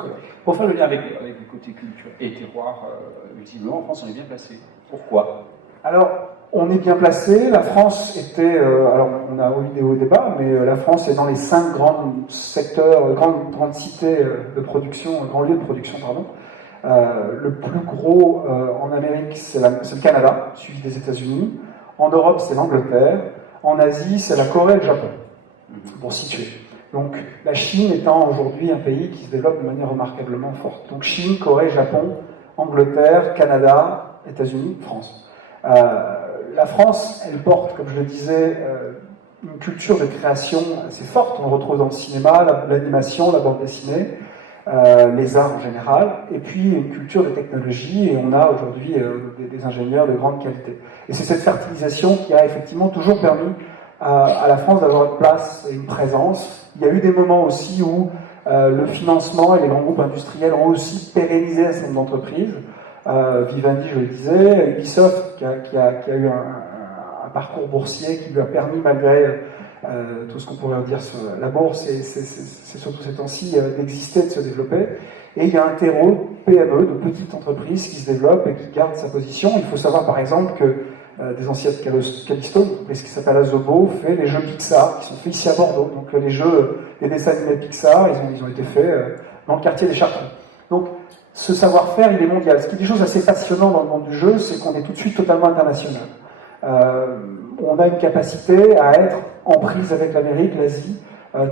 colloque. Pour faire le lien avec le côté culture et terroir, visiblement, en France, on est bien placé. Pourquoi? Alors, on est bien placé. La France était, alors on a eu des hauts débats, mais la France est dans les 5 grands secteurs, grandes cités de production, grands lieux de production, pardon. Le plus gros en Amérique, c'est le Canada, suivi des États-Unis. En Europe, c'est l'Angleterre. En Asie, c'est la Corée et le Japon, pour situer. Donc, la Chine étant aujourd'hui un pays qui se développe de manière remarquablement forte. Donc, Chine, Corée, Japon, Angleterre, Canada, États-Unis, France. La France, elle porte, comme je le disais, une culture de création assez forte. On le retrouve dans le cinéma, l'animation, la bande dessinée, les arts en général, et puis une culture de technologie, et on a aujourd'hui des ingénieurs de grande qualité. Et c'est cette fertilisation qui a effectivement toujours permis à la France d'avoir une place et une présence. Il y a eu des moments aussi où le financement et les grands groupes industriels ont aussi pérennisé un certain nombre d'entreprises. Vivendi, je le disais, Ubisoft, qui a eu un parcours boursier qui lui a permis, malgré tout ce qu'on pourrait dire sur la bourse, et c'est surtout ces temps-ci, d'exister, de se développer. Et il y a un terreau PME, de petites entreprises qui se développent et qui gardent sa position. Il faut savoir par exemple que des anciens de Callisto, une entreprise qui s'appelle Asobo, fait les jeux Pixar, qui sont faits ici à Bordeaux. Donc les dessins animés Pixar, ils ont été faits dans le quartier des Chartrons. Donc ce savoir-faire, il est mondial. Ce qui est des choses assez passionnantes dans le monde du jeu, c'est qu'on est tout de suite totalement international. On a une capacité à être en prise avec l'Amérique, l'Asie,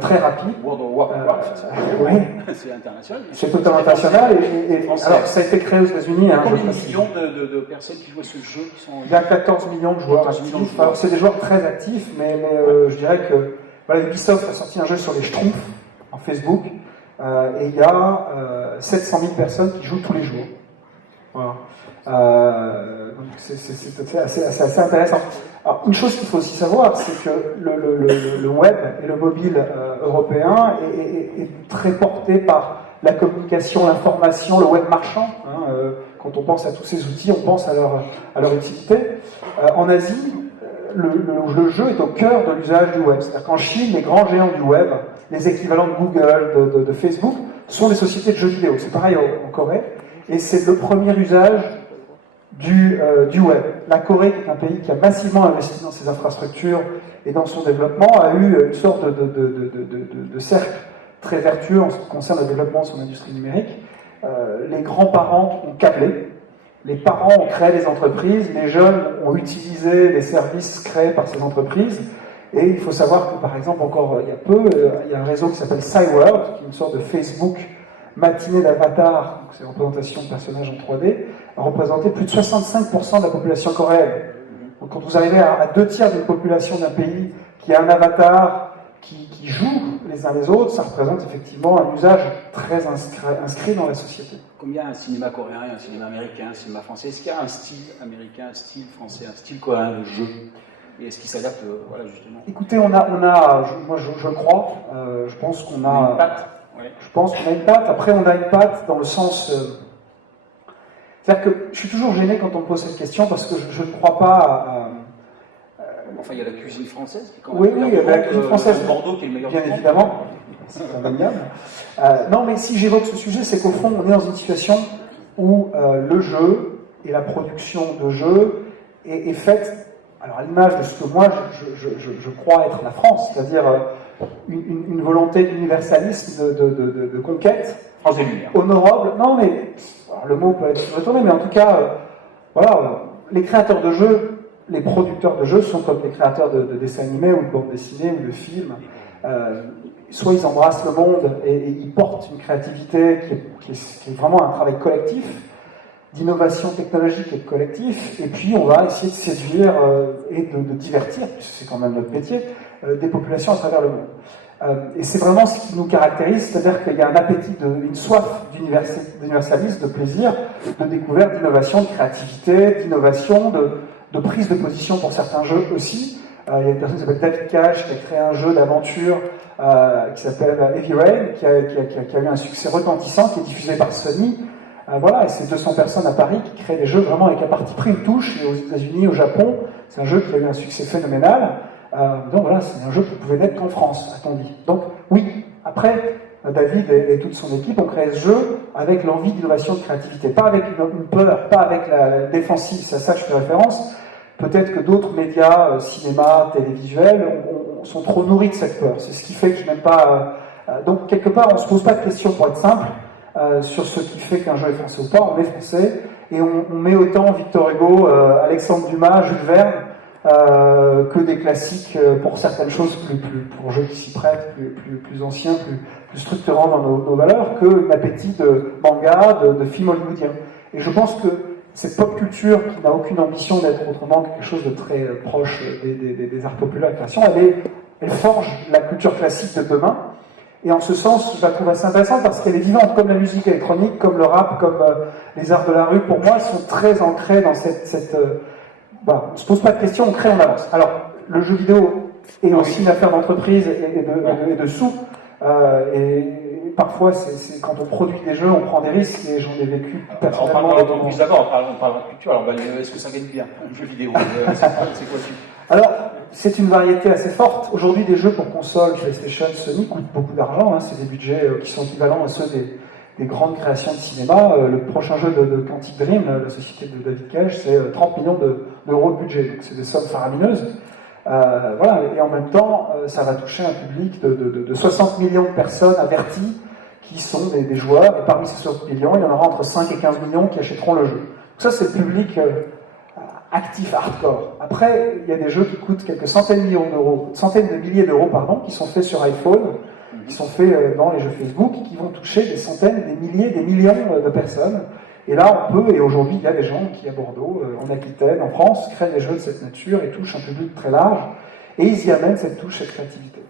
très rapide. World of Warcraft, oui. C'est international. C'est totalement international. Alors, ça a été créé aux États-Unis. Il y a combien de millions de personnes qui jouent à ce jeu Il y a 14 millions de joueurs actifs. Alors, c'est des joueurs très actifs, mais je dirais que voilà, Ubisoft a sorti un jeu sur les Schtroumpfs en Facebook, et il y a 700 000 personnes qui jouent tous les jours. Voilà. Donc c'est assez intéressant. Alors, une chose qu'il faut aussi savoir, c'est que le web et le mobile européen est très porté par la communication, l'information, le web marchand. Quand on pense à tous ces outils, on pense à leur utilité. En Asie, le jeu est au cœur de l'usage du web. C'est-à-dire qu'en Chine, les grands géants du web, les équivalents de Google, de Facebook, sont des sociétés de jeux vidéo. C'est pareil en Corée. Et c'est le premier usage du web. La Corée, qui est un pays qui a massivement investi dans ses infrastructures et dans son développement, a eu une sorte de cercle très vertueux en ce qui concerne le développement de son industrie numérique. Les grands-parents ont câblé, les parents ont créé des entreprises, les jeunes ont utilisé les services créés par ces entreprises, et il faut savoir que, par exemple, encore il y a peu, il y a un réseau qui s'appelle Cyworld, qui est une sorte de Facebook matinée d'avatar, donc c'est une représentation de personnages en 3D, a représenté plus de 65% de la population coréenne. Donc quand vous arrivez à 2/3 d'une population d'un pays qui a un avatar, qui joue les uns les autres, ça représente effectivement un usage très inscrit dans la société. Comme il y a un cinéma coréen, un cinéma américain, un cinéma français, est-ce qu'il y a un style américain, un style français, un style coréen de jeu? Et est-ce qu'il s'adapte, voilà, justement? Écoutez, moi je crois, je pense qu'on a... Une patte. Ouais. Je pense qu'on a une patte. Après, on a une patte dans le sens... C'est-à-dire que je suis toujours gêné quand on me pose cette question parce que je ne crois pas à... Enfin, il y a la cuisine française qui est quand même... Oui, il y a la cuisine française. Bordeaux qui est le meilleur. Bien évidemment. C'est indéniable. Non, mais si j'évoque ce sujet, c'est qu'au fond, on est dans une situation où le jeu et la production de jeux est faite, alors à l'image de ce que moi je crois être la France, c'est-à-dire une volonté d'universalisme, de conquête. France des Lumières. Honorable. Non, mais alors, le mot peut être retourné, mais en tout cas, voilà, les créateurs de jeux, les producteurs de jeux sont comme les créateurs de dessins animés ou de bandes dessinées ou de films. Soit ils embrassent le monde et ils portent une créativité qui est vraiment un travail collectif, d'innovation technologique et de collectif, et puis on va essayer de séduire et de divertir, puisque c'est quand même notre métier, des populations à travers le monde. Et c'est vraiment ce qui nous caractérise, c'est-à-dire qu'il y a un appétit, une soif d'universalisme, de plaisir, de découverte, d'innovation, de créativité, d'innovation, de prise de position pour certains jeux aussi. Il y a une personne qui s'appelle David Cage qui a créé un jeu d'aventure qui s'appelle Heavy Rain, qui a eu un succès retentissant, qui est diffusé par Sony. Voilà, et c'est 200 personnes à Paris qui créent des jeux vraiment avec un parti pris, une touche, et aux États-Unis, au Japon, c'est un jeu qui a eu un succès phénoménal. Donc voilà, c'est un jeu qui pouvait n'être qu'en France, a-t-on dit. Donc oui, après, David et toute son équipe ont créé ce jeu avec l'envie d'innovation, de créativité, pas avec une peur, pas avec la défensive, c'est à ça que je fais référence. Peut-être que d'autres médias, cinéma, télévisuels, sont trop nourris de cette peur. C'est ce qui fait que je n'aime pas... donc, quelque part, on ne se pose pas de questions, pour être simple, sur ce qui fait qu'un jeu est français ou pas. On est français, et on met autant Victor Hugo, Alexandre Dumas, Jules Verne, que des classiques pour certaines choses, pour jeux qui s'y prêtent, plus anciens, plus structurants dans nos valeurs, qu'un appétit de manga, de films hollywoodiens. Et je pense que cette pop culture qui n'a aucune ambition d'être autrement que quelque chose de très proche des arts populaires et création, elle forge la culture classique de demain. Et en ce sens, je la trouve assez intéressante parce qu'elle est vivante, comme la musique électronique, comme le rap, comme les arts de la rue, pour moi, sont très ancrés dans on ne se pose pas de questions, on crée en avance. Alors, le jeu vidéo est aussi une affaire d'entreprise et de sous. Et parfois, quand on produit des jeux, on prend des risques, et j'en ai vécu personnellement. On parle d'entreprise d'abord, on parle de culture. Alors, est-ce que ça gagne bien, un jeu vidéo? C'est quoi Alors, c'est une variété assez forte. Aujourd'hui, des jeux pour console, PlayStation, Sony coûtent beaucoup d'argent. C'est des budgets qui sont équivalents à ceux des grandes créations de cinéma. Le prochain jeu de Quantic Dream, la société de David Cage, c'est 30 millions d'euros de budget. Donc, c'est des sommes faramineuses. Voilà. Et en même temps, ça va toucher un public de 60 millions de personnes averties qui sont des joueurs. Et parmi ces 60 millions, il y en aura entre 5 et 15 millions qui achèteront le jeu. Donc ça, c'est le public actif, hardcore. Après, il y a des jeux qui coûtent quelques centaines de milliers d'euros, pardon, qui sont faits sur iPhone, qui sont faits dans les jeux Facebook, qui vont toucher des centaines, des milliers, des millions de personnes. Et là, on peut, et aujourd'hui, il y a des gens qui, à Bordeaux, en Aquitaine, en France, créent des jeux de cette nature et touchent un public très large, et ils y amènent cette touche, cette créativité.